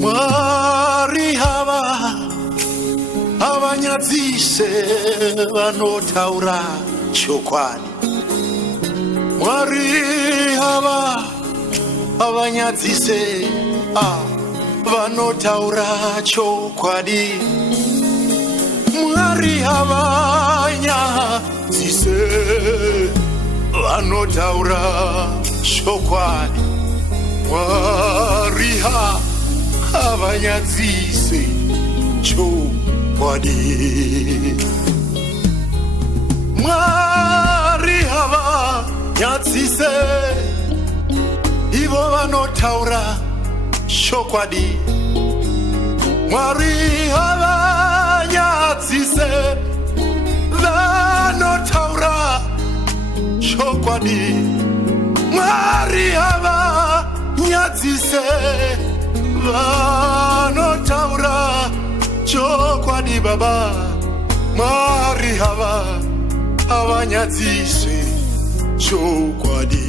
Mwari hava abanyazise vanotaura chokwadi. Mwari hava abanyazise vanotaura chokwadi. Mwari hava abanyazise vanotaura chokwadi. Mwari abanyazise chokwadi. Mwari abanyazise ivo vanotaura chokwadi. Mwari abanyazise vanotaura chokwadi. Mwari abanyazise vanotaura chokwadi baba. Mwari abanyazise chokwadi.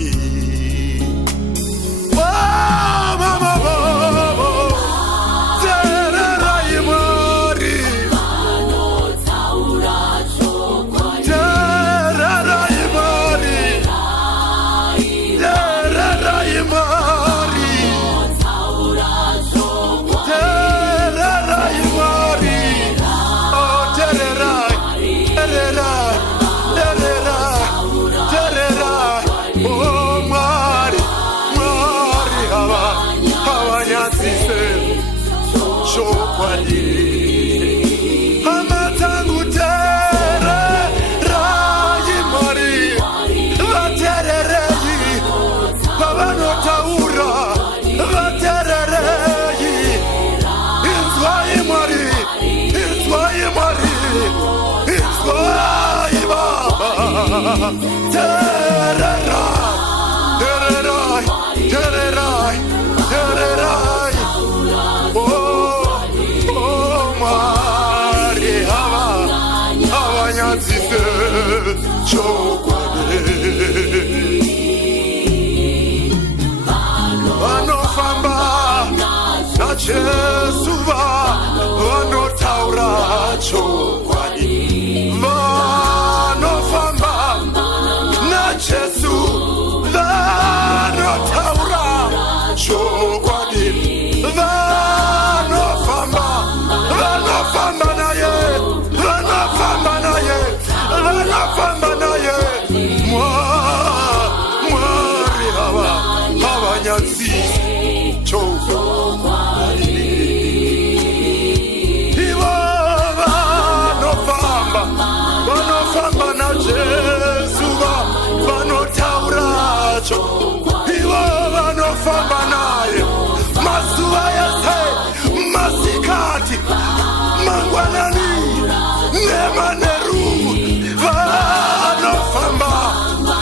Vanofamba na Jesu vanotaura chokwadi. Vanofamba na Jesu vanotaura chokwadi. Vanofamba naye, vanofamba naye, vanofamba naye. Mwari abanyazise chokwadi. Ivo vanofamba na Jesu vanotaura chokwadi. Ivo vanofamba naye mazuva yese, masikati, mangwanani, nemaneru.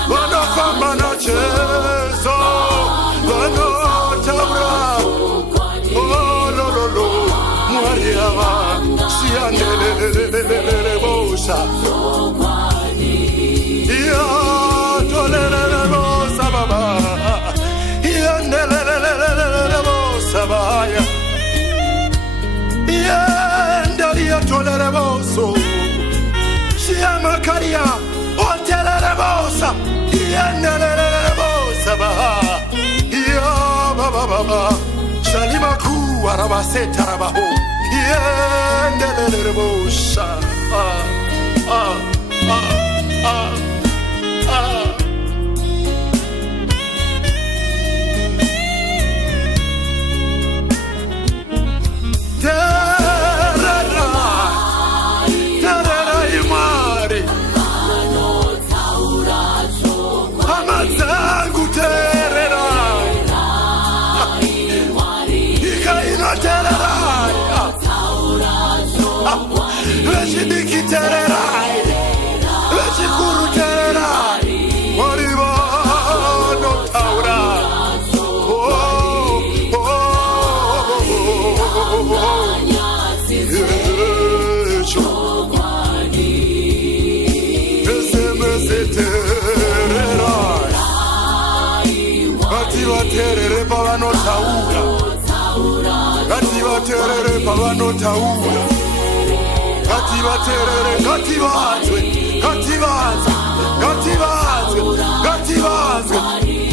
Vanofamba na Jesu vanotaura. Oh lo lo lo. Mwari siandelelelelele bosa. Ya tolelele bosa baba. Yandelelelelele bosa baya. Yandalia tolele boso. Siamakaria otelele bosa. Yandelelele bosa baba. Ya baba baba. Shalimaku arabaseta rabaho. Yandelelele bosa. ngativateerere pavanotaura, ngativateerere pavanotaura, ngativateerere, ngativanzwe, ngativanzwe, ngativanzwe, ngativanzwe,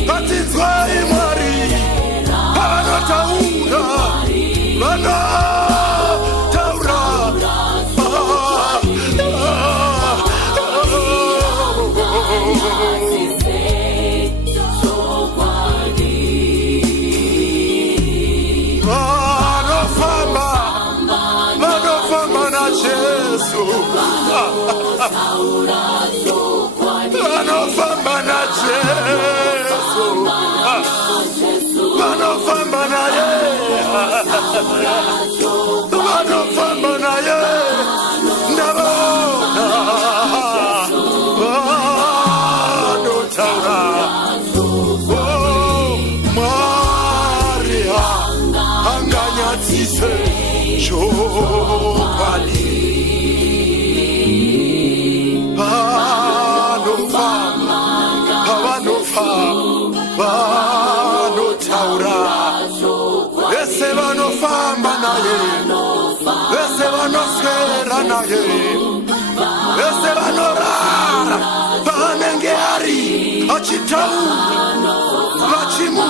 ngatinzwei Mwari pavanotaura, vanotaura. Vanofamba na Jesu, vanofamba na Jesu, vanofamba na ye, vanofamba na ye, ndavona vanotaura. Oh, Maria anganyadzise chokwadi, vanofamba, vanotaura, vese vanofamba naye, vese vanoswera naye, vese vanorara paanenge ari achitaura vachimu